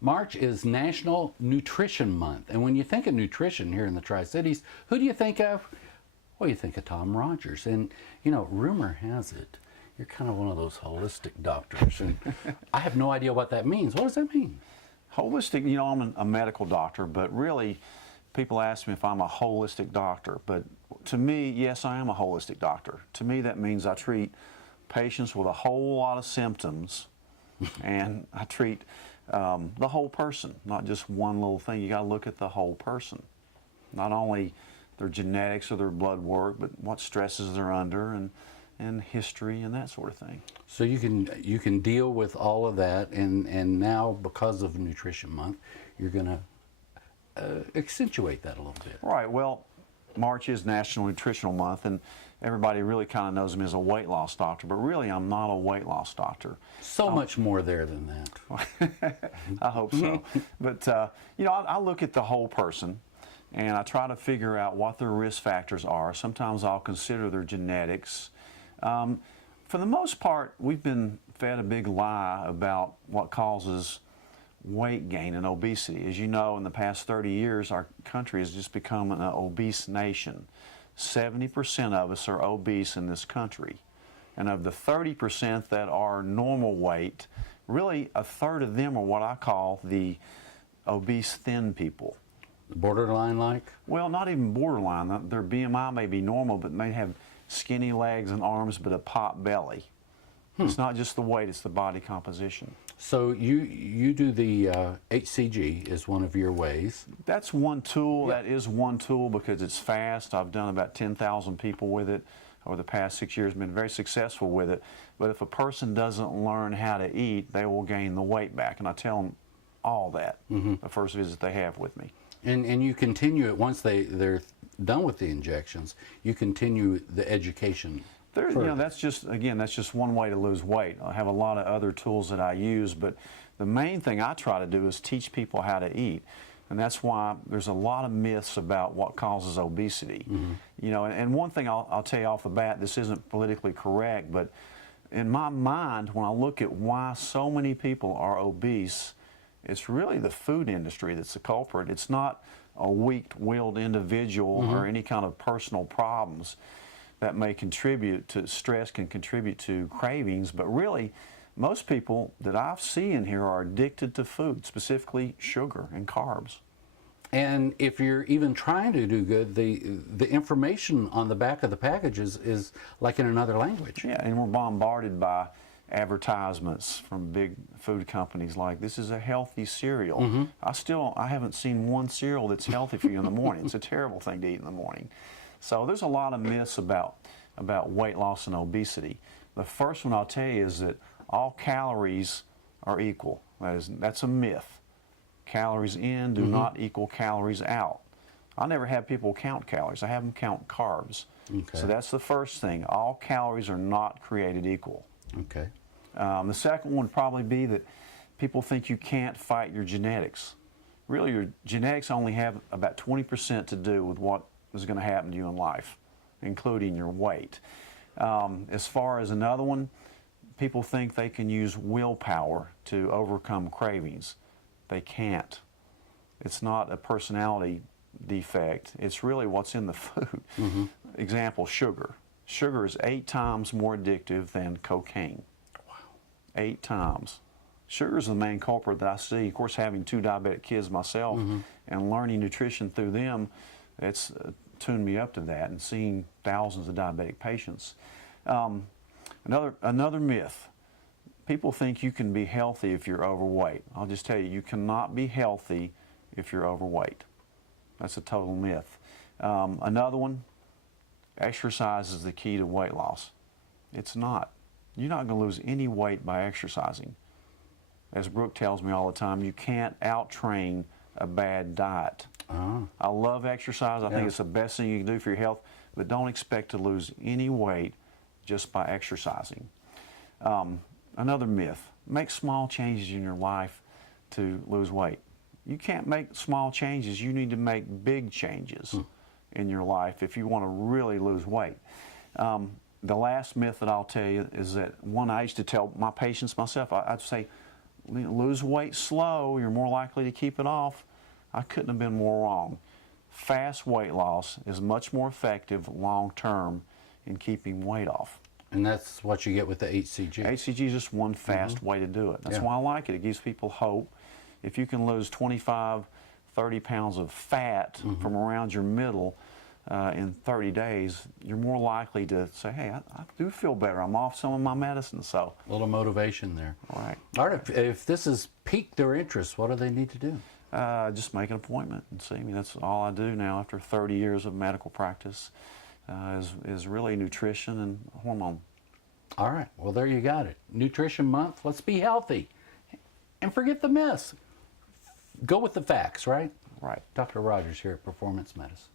March is National Nutrition Month. And when you think of nutrition here in the Tri-Cities, who do you think of? Well, you think of Tom Rogers. And, you know, rumor has it, you're kind of one of those holistic doctors. And I have no idea what that means. What does that mean? Holistic, you know, I'm a medical doctor, but really, people ask me if I'm a holistic doctor. But to me, yes, I am a holistic doctor. To me, that means I treat patients with a whole lot of symptoms, and I treat the whole person, not just one little thing. You got to look at the whole person, not only their genetics or their blood work, but what stresses they're under and history and that sort of thing. So you can deal with all of that, and now because of Nutrition Month, you're going to accentuate that a little bit. Right. Well, March is National Nutritional Month, and everybody really kind of knows me as a weight loss doctor, but really I'm not a weight loss doctor. So much more there than that. I hope so. But, you know, I look at the whole person, and I try to figure out what their risk factors are. Sometimes I'll consider their genetics. For the most part, we've been fed a big lie about what causes weight gain and obesity. As you know, in the past 30 years, our country has just become an obese nation. 70% of us are obese in this country. And of the 30% that are normal weight, really a third of them are what I call the obese thin people. Borderline like? Well, not even borderline. Their BMI may be normal, but may have skinny legs and arms, but a pot belly. It's not just the weight, it's the body composition. So you do the HCG is one of your ways. That's one tool. Yep. That is one tool because it's fast. I've done about 10,000 people with it over the past 6 years, been very successful with it. But if a person doesn't learn how to eat, they will gain the weight back. And I tell them all that the first visit they have with me. And you continue it once they're done with the injections. You continue the education. You know, that's just one way to lose weight. I have a lot of other tools that I use, but the main thing I try to do is teach people how to eat. And that's why there's a lot of myths about what causes obesity. You know, and one thing I'll tell you off the bat, this isn't politically correct, but in my mind, when I look at why so many people are obese, it's really the food industry that's the culprit. It's not a weak-willed individual or any kind of personal problems that may contribute to stress, can contribute to cravings, but really most people that I see in here are addicted to food, specifically sugar and carbs. And if you're even trying to do good, the information on the back of the packages is like in another language. Yeah, and we're bombarded by advertisements from big food companies like, this is a healthy cereal. I haven't seen one cereal that's healthy for you in the morning. It's a terrible thing to eat in the morning. So there's a lot of myths about weight loss and obesity. The first one I'll tell you is that all calories are equal. That's a myth. Calories in do not equal calories out. I never have people count calories. I have them count carbs. Okay. So that's the first thing. All calories are not created equal. Okay. The second one would probably be that people think you can't fight your genetics. Really, your genetics only have about 20% to do with what is going to happen to you in life, including your weight. As far as another one, people think they can use willpower to overcome cravings. They can't. It's not a personality defect. It's really what's in the food. Example, sugar. Sugar is 8 times more addictive than cocaine. Wow. 8 times. Sugar is the main culprit that I see. Of course, having 2 diabetic kids myself and learning nutrition through them, it's tuned me up to that, and seeing thousands of diabetic patients. Another myth. People think you can be healthy if you're overweight. I'll just tell you, you cannot be healthy if you're overweight. That's a total myth. Another one, exercise is the key to weight loss. It's not. You're not going to lose any weight by exercising. As Brooke tells me all the time, you can't out-train a bad diet. I love exercise. I think it's the best thing you can do for your health, but don't expect to lose any weight just by exercising. Another myth, make small changes in your life to lose weight. You can't make small changes. You need to make big changes in your life if you want to really lose weight. The last myth that I'll tell you is that one I used to tell my patients myself, I'd say, lose weight slow, you're more likely to keep it off. I couldn't have been more wrong. Fast weight loss is much more effective long term in keeping weight off. And that's what you get with the HCG. HCG is just one fast way to do it. That's Yeah. why I like it. It gives people hope. If you can lose 25, 30 pounds of fat from around your middle in 30 days, you're more likely to say, hey, I do feel better. I'm off some of my medicine. So, A little motivation there. all right. All right, if this has piqued their interest, what do they need to do? Just make an appointment and see. I mean, that's all I do now after 30 years of medical practice is really nutrition and hormone. All right, well, there you got it. Nutrition Month, let's be healthy. And forget the myths. Go with the facts, right? Right. Dr. Rogers here at Performance Medicine.